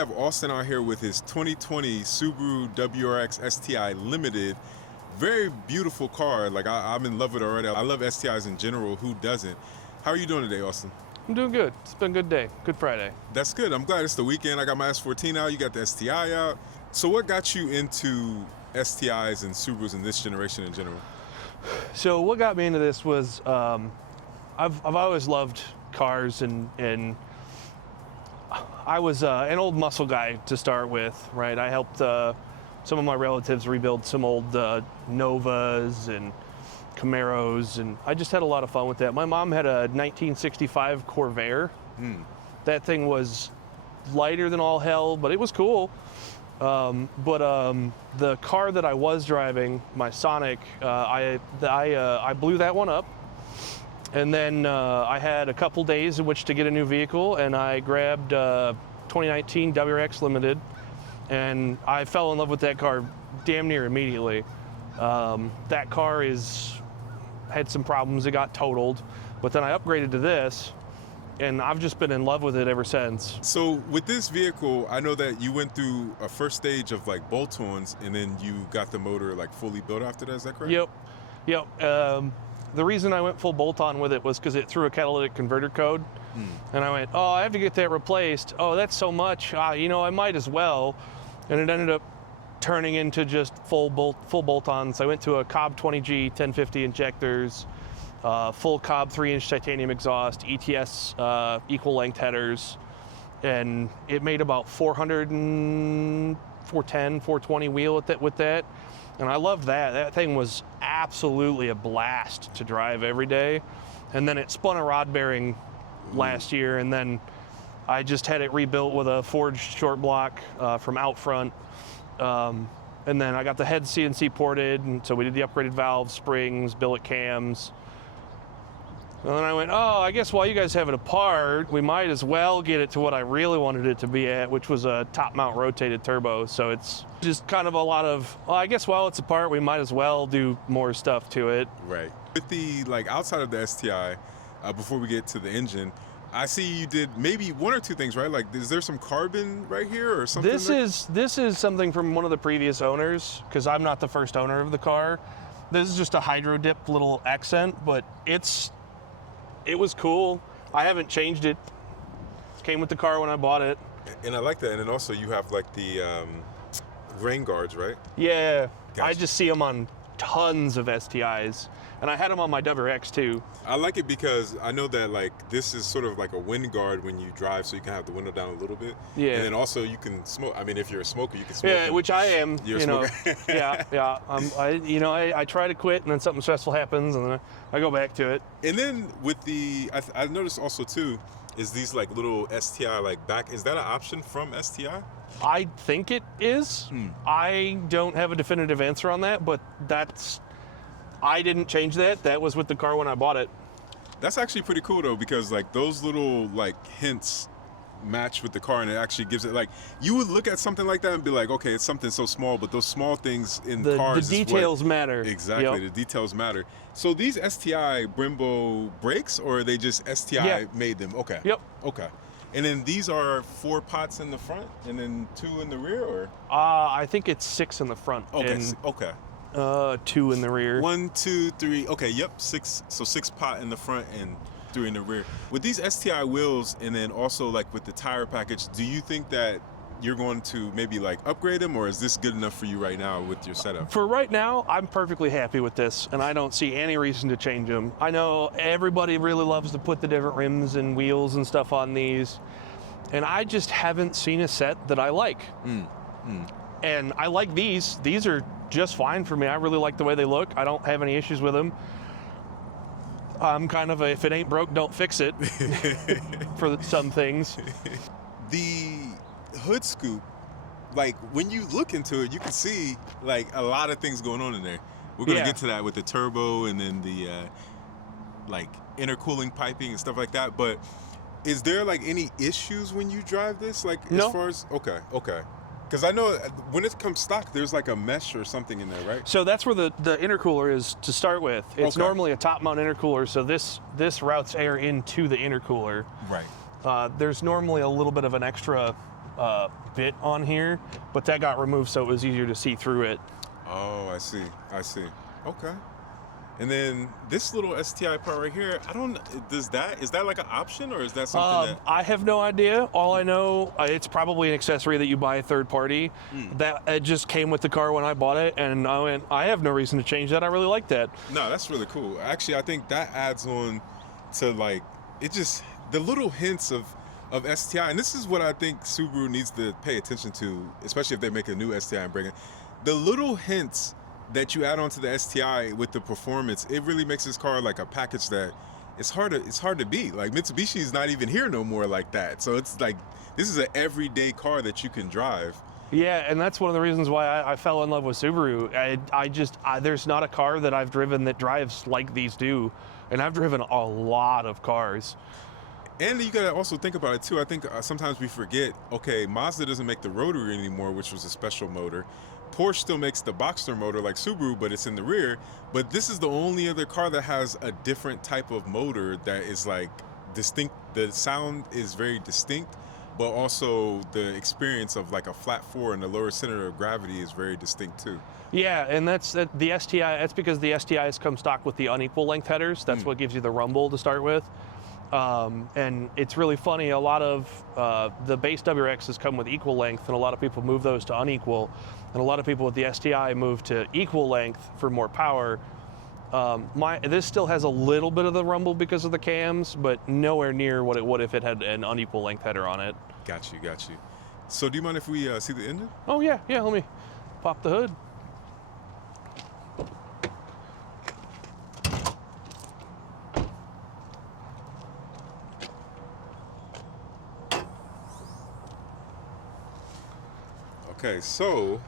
have Austin out here with his 2020 Subaru WRX STI Limited. Very beautiful car. Like I'm in love with it already. I love STIs in general. Who doesn't? How are you doing today, Austin? I'm doing good. It's been a good day. Good Friday. That's good. I'm glad it's the weekend. I got my S14 out. You got the STI out. So what got you into STIs and Subarus in this generation in general? So what got me into this was I've always loved cars, and I was an old muscle guy to start with, right? I helped some of my relatives rebuild some old Novas and Camaros, and I just had a lot of fun with that. My mom had a 1965 Corvair. That thing was lighter than all hell, but it was cool. The car that I was driving, my Sonic, I blew that one up. And then I had a couple days in which to get a new vehicle, and I grabbed 2019 WRX Limited, and I fell in love with that car damn near immediately. That car had some problems. It got totaled, but then I upgraded to this, and I've just been in love with it ever since. So with this vehicle, I know that you went through a first stage of like bolt-ons, and then you got the motor like fully built after that. Is that correct? Yep. The reason I went full bolt-on with it was because it threw a catalytic converter code, and I went, oh, I have to get that replaced. Oh, that's so much. I might as well. And it ended up turning into just full bolt-on. So I went to a Cobb 20G 1050 injectors, full Cobb 3-inch titanium exhaust, ETS equal length headers, and it made about 410, 420 wheel with that. And I loved that. That thing was absolutely a blast to drive every day. And then it spun a rod bearing last year, and then I just had it rebuilt with a forged short block from out front. And then I got the head CNC ported, and so we did the upgraded valves, springs, billet cams. And then I went, oh, I guess while you guys have it apart, we might as well get it to what I really wanted it to be at, which was a top mount rotated turbo. So it's just kind of a lot of, well, I guess while it's apart, we might as well do more stuff to it. Right. With the, like, outside of the STI, before we get to the engine, I see you did maybe one or two things, right? Like, is there some carbon right here or something? This is something from one of the previous owners, because I'm not the first owner of the car. This is just a hydro dip little accent, but it was cool. I haven't changed it. It came with the car when I bought it. And I like that. And then also you have like the rain guards, right? Yeah. Gotcha. I just see them on tons of STIs. And I had them on my WRX too. I like it because I know that like this is sort of like a wind guard when you drive, so you can have the window down a little bit. Yeah. And then also you can smoke. I mean, if you're a smoker, you can smoke. Yeah, which I am. You're a smoker. Yeah. I try to quit, and then something stressful happens, and then I go back to it. And then with the, I noticed also too, is these like little STI like back. Is that an option from STI? I think it is. I don't have a definitive answer on that, but I didn't change that. That was with the car when I bought it. That's actually pretty cool though, because like those little like hints match with the car, and it actually gives it, like, you would look at something like that and be like, okay, it's something so small, but those small things in cars, the details matter. Exactly. Yep. The details matter. So these STI Brembo brakes, or are they just STI made them? Okay. Yep. Okay. And then these are 4 pots in the front and then 2 in the rear, or? I think it's 6 in the front. Okay. And, okay. 2 in the rear. 1, 2, 3. Okay. Yep. 6. So 6 pot in the front and 3 in the rear. With these STI wheels, and then also like with the tire package, do you think that you're going to maybe like upgrade them, or is this good enough for you right now with your setup? For right now, I'm perfectly happy with this, and I don't see any reason to change them. I know everybody really loves to put the different rims and wheels and stuff on these, and I just haven't seen a set that I like. And I like these. These are just fine for me. I really like the way they look. I don't have any issues with them. I'm kind of a, if it ain't broke, don't fix it for some things. The hood scoop, like when you look into it, you can see like a lot of things going on in there. We're gonna get to that with the turbo and then the like intercooling piping and stuff like that. But is there like any issues when you drive this? Like as far as, okay. Because I know when it comes stock, there's like a mesh or something in there, right? So that's where the intercooler is to start with. It's normally a top mount intercooler, so this routes air into the intercooler. Right. There's normally a little bit of an extra bit on here, but that got removed so it was easier to see through it. Oh, I see. Okay. And then this little STI part right here, is that like an option, or is that something that? I have no idea. All I know, it's probably an accessory that you buy third party. That it just came with the car when I bought it, and I went, I have no reason to change that. I really like that. No, that's really cool. Actually, I think that adds on to like, the little hints of STI, and this is what I think Subaru needs to pay attention to, especially if they make a new STI and bring it. The little hints that you add on to the STI with the performance, it really makes this car like a package that it's hard to beat. Like Mitsubishi is not even here no more like that. So it's like, this is an everyday car that you can drive. Yeah, and that's one of the reasons why I fell in love with Subaru. There's not a car that I've driven that drives like these do, and I've driven a lot of cars. And you gotta also think about it too. I think sometimes we forget, okay, Mazda doesn't make the rotary anymore, which was a special motor. Porsche still makes the Boxster motor like Subaru, but it's in the rear. But this is the only other car that has a different type of motor that is like distinct. The sound is very distinct, but also the experience of like a flat four and the lower center of gravity is very distinct too. Yeah, and the STI, that's because the STIs come stock with the unequal length headers. That's what gives you the rumble to start with. And it's really funny, a lot of the base WRXs come with equal length, and a lot of people move those to unequal, and a lot of people with the STI move to equal length for more power. This still has a little bit of the rumble because of the cams, but nowhere near what it would if it had an unequal length header on it. Got you. So do you mind if we see the engine? Oh yeah, let me pop the hood. Okay, so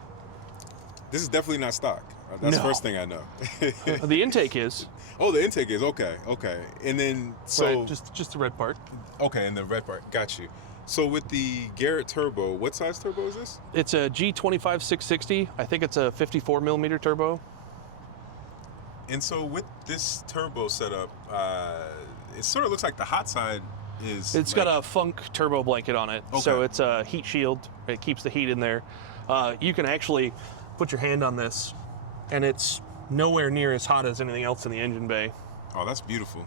this is definitely not stock. That's the first thing I know. The intake is. Oh, the intake is, okay. And then, so. Right, just the red part. Okay, and the red part, got you. So with the Garrett turbo, what size turbo is this? It's a G25 660. I think it's a 54 millimeter turbo. And so with this turbo setup, it sort of looks like the hot side is. It's got a Funk turbo blanket on it. Okay. So it's a heat shield. It keeps the heat in there. You can actually put your hand on this, and it's nowhere near as hot as anything else in the engine bay. Oh, that's beautiful.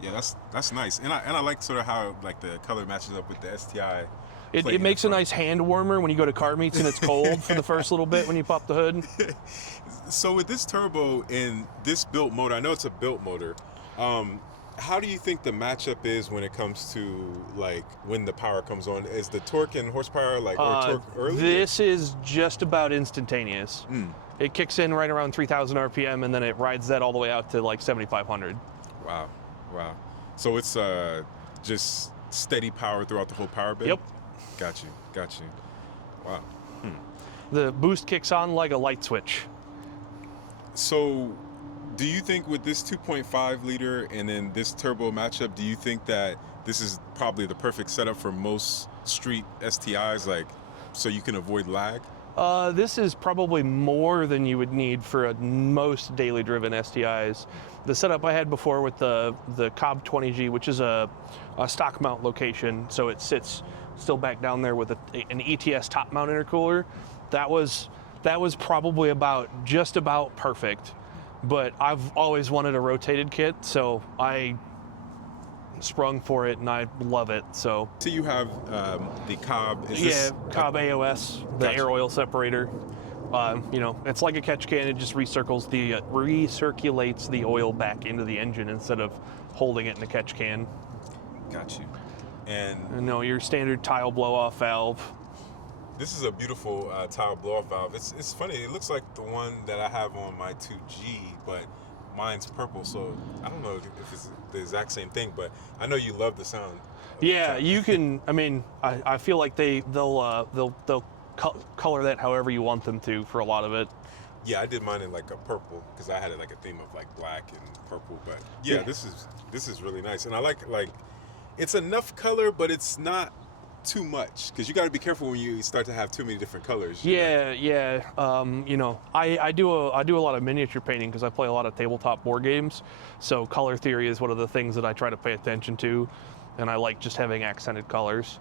Yeah, that's nice. And I like sort of how like the color matches up with the STI. It makes a nice hand warmer when you go to car meets and it's cold for the first little bit when you pop the hood. So with this turbo and this built motor, I know it's a built motor. How do you think the matchup is when it comes to like when the power comes on? Is the torque and horsepower like or torque early? This is just about instantaneous. It kicks in right around 3,000 RPM and then it rides that all the way out to like 7,500. Wow. So it's just steady power throughout the whole power bit? Yep. Got you. Wow. The boost kicks on like a light switch. So do you think with this 2.5 liter and then this turbo matchup, do you think that this is probably the perfect setup for most street STIs, like so you can avoid lag? This is probably more than you would need for most daily driven STIs. The setup I had before with the Cobb 20G, which is a stock mount location, so it sits still back down there with an ETS top mount intercooler, that was probably just about perfect. But I've always wanted a rotated kit, so I sprung for it and I love it. So you have the Cobb. Cobb AOS, the air oil separator. It's like a catch can. It just recirculates the oil back into the engine instead of holding it in a catch can. Got you. And your standard tile blow-off valve. This is a beautiful tile blow-off valve. It's funny. It looks like the one that I have on my 2G, but mine's purple. So I don't know if it's the exact same thing, but I know you love the sound. Yeah, you can. I mean, I feel like they'll color that however you want them to for a lot of it. Yeah, I did mine in like a purple because I had it like a theme of like black and purple. But yeah, this is really nice, and I like it's enough color, but it's not too much because you got to be careful when you start to have too many different colors. Yeah. I do a lot of miniature painting because I play a lot of tabletop board games. So color theory is one of the things that I try to pay attention to, and I like just having accented colors.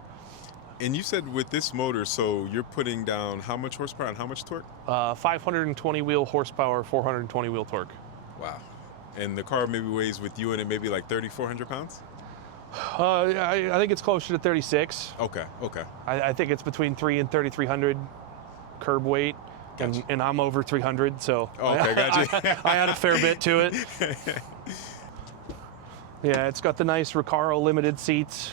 And you said with this motor, so you're putting down how much horsepower and how much torque? 520 wheel horsepower, 420 wheel torque. Wow. And the car maybe weighs with you in it maybe like 3,400 pounds? I think it's closer to 36. Okay. I think it's between 3 and 3,300 curb weight. Gotcha. And I'm over 300, so okay, gotcha. I add a fair bit to it. Yeah, it's got the nice Recaro limited seats.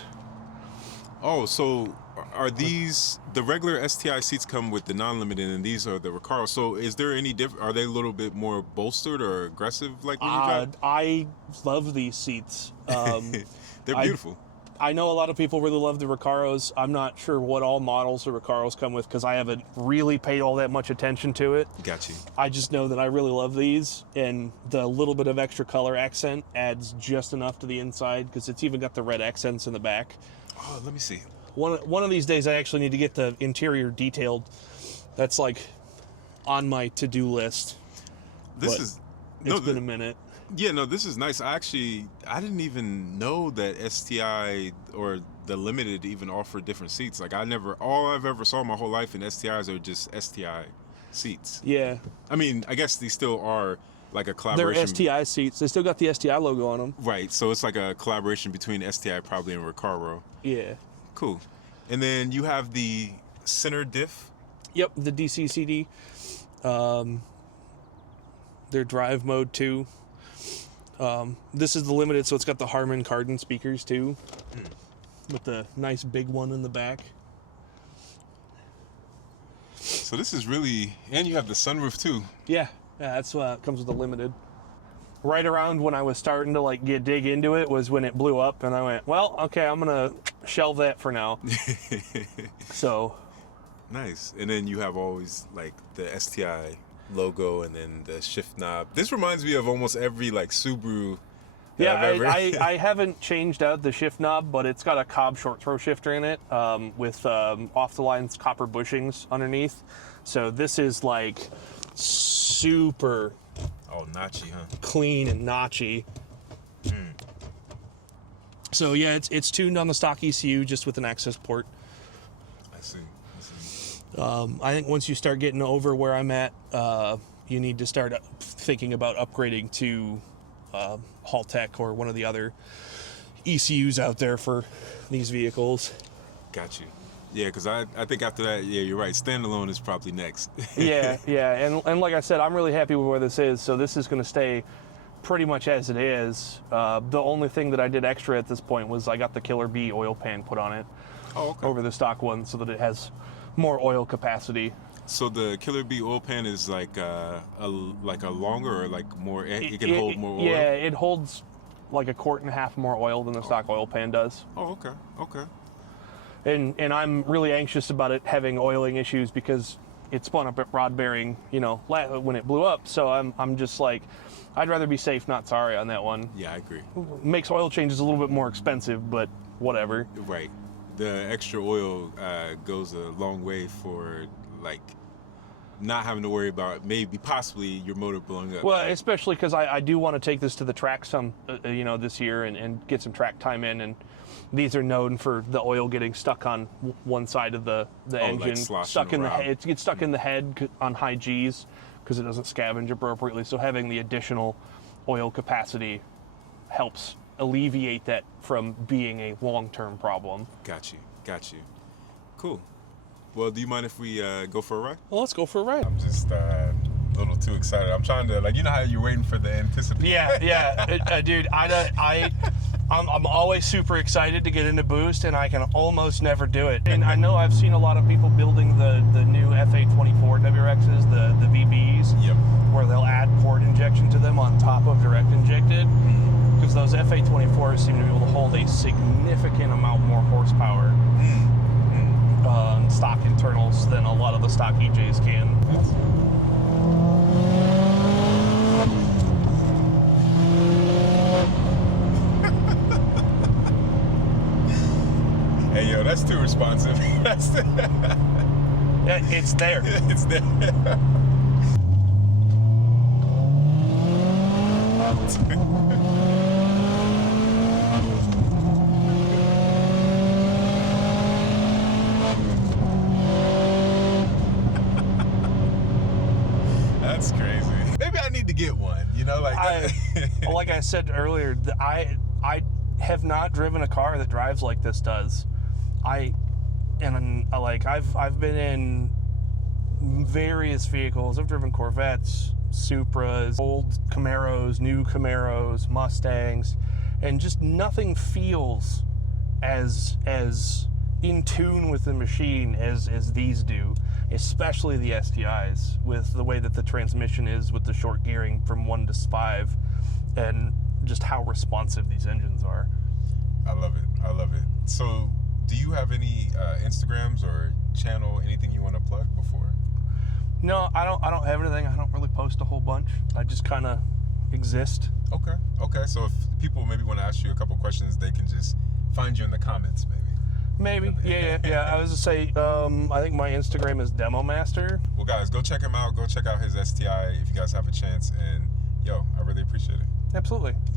Oh, so are these, the regular STI seats come with the non-limited and these are the Recaro. So is there any different, are they a little bit more bolstered or aggressive like when you drive? I love these seats. They're beautiful. I know a lot of people really love the Recaros. I'm not sure what all models the Recaros come with because I haven't really paid all that much attention to it. Got you. I just know that I really love these, and the little bit of extra color accent adds just enough to the inside because it's even got the red accents in the back. Oh, let me see. One of these days I actually need to get the interior detailed. That's like on my to-do list. It's been a minute. Yeah, no, this is nice. I didn't even know that STI or the Limited even offered different seats. Like all I've ever saw my whole life in STIs are just STI seats. Yeah. I mean, I guess these still are like a collaboration. They're STI seats. They still got the STI logo on them. Right, so it's like a collaboration between STI probably and Recaro. Yeah. Cool. And then you have the center diff. Yep, the DC-CD. Their drive mode too. This is the Limited, so it's got the Harman Kardon speakers too, with the nice big one in the back. So this is really, and you have the sunroof too. Yeah, that's what comes with the Limited. Right around when I was starting to like dig into it was when it blew up, and I went, well, okay, I'm gonna shelve that for now. So nice. And then you have always like the STI logo and then the shift knob. This reminds me of almost every like Subaru. Yeah, I haven't changed out the shift knob, but it's got a Cobb short throw shifter in it with off the lines copper bushings underneath. So this is like super notchy, huh? Clean and notchy. So yeah, it's tuned on the stock ECU just with an access port. I see. I think once you start getting over where I'm at, you need to start thinking about upgrading to Haltech or one of the other ECUs out there for these vehicles. Got you. Yeah, because I think after that, yeah, you're right. Standalone is probably next. yeah, and like I said, I'm really happy with where this is. So this is going to stay pretty much as it is. The only thing that I did extra at this point was I got the Killer B oil pan put on it over the stock one so that it has more oil capacity. So the Killer B oil pan is like a longer or like more, it can hold more oil? Yeah, it holds like 1.5 quarts more oil than the stock oil pan does. Oh, okay. And I'm really anxious about it having oiling issues because it spun up at rod bearing, when it blew up. So I'm just like, I'd rather be safe, not sorry on that one. Yeah, I agree. Makes oil changes a little bit more expensive, but whatever. Right. The extra oil goes a long way for like not having to worry about possibly your motor blowing up. Well, especially because I do want to take this to the track this year and get some track time in. And these are known for the oil getting stuck on one side of the engine, like stuck in the head. It gets stuck in the head on high Gs because it doesn't scavenge appropriately. So having the additional oil capacity helps alleviate that from being a long-term problem. Got you. Cool. Well, do you mind if we go for a ride? Well, let's go for a ride. I'm just a little too excited. I'm trying to, you know how you're waiting for the anticipation? Yeah. Dude, I'm always super excited to get into Boost, and I can almost never do it. And I know I've seen a lot of people building the new FA24 WRXs, the VBs, yep, where they'll add port injection to them on top of direct injected. Because those FA24s seem to be able to hold a significant amount more horsepower stock internals than a lot of the stock EJs can. Hey, yo, that's too responsive. Yeah, it's there. It's there. get one, you know, like like I said earlier, I have not driven a car that drives like this does. I've been in various vehicles. I've driven Corvettes, Supras, old Camaros, new Camaros, Mustangs, and just nothing feels as in tune with the machine as these do, especially the STIs, with the way that the transmission is with the short gearing from 1 to 5, and just how responsive these engines are. I love it. I love it. So, do you have any Instagrams or channel, anything you want to plug before? No, I don't have anything. I don't really post a whole bunch. I just kind of exist. Okay. So if people maybe want to ask you a couple questions, they can just find you in the comments, maybe. Maybe. Yeah. I was to say, I think my Instagram is Demo Master. Well, guys, go check him out. Go check out his STI if you guys have a chance. And, yo, I really appreciate it. Absolutely.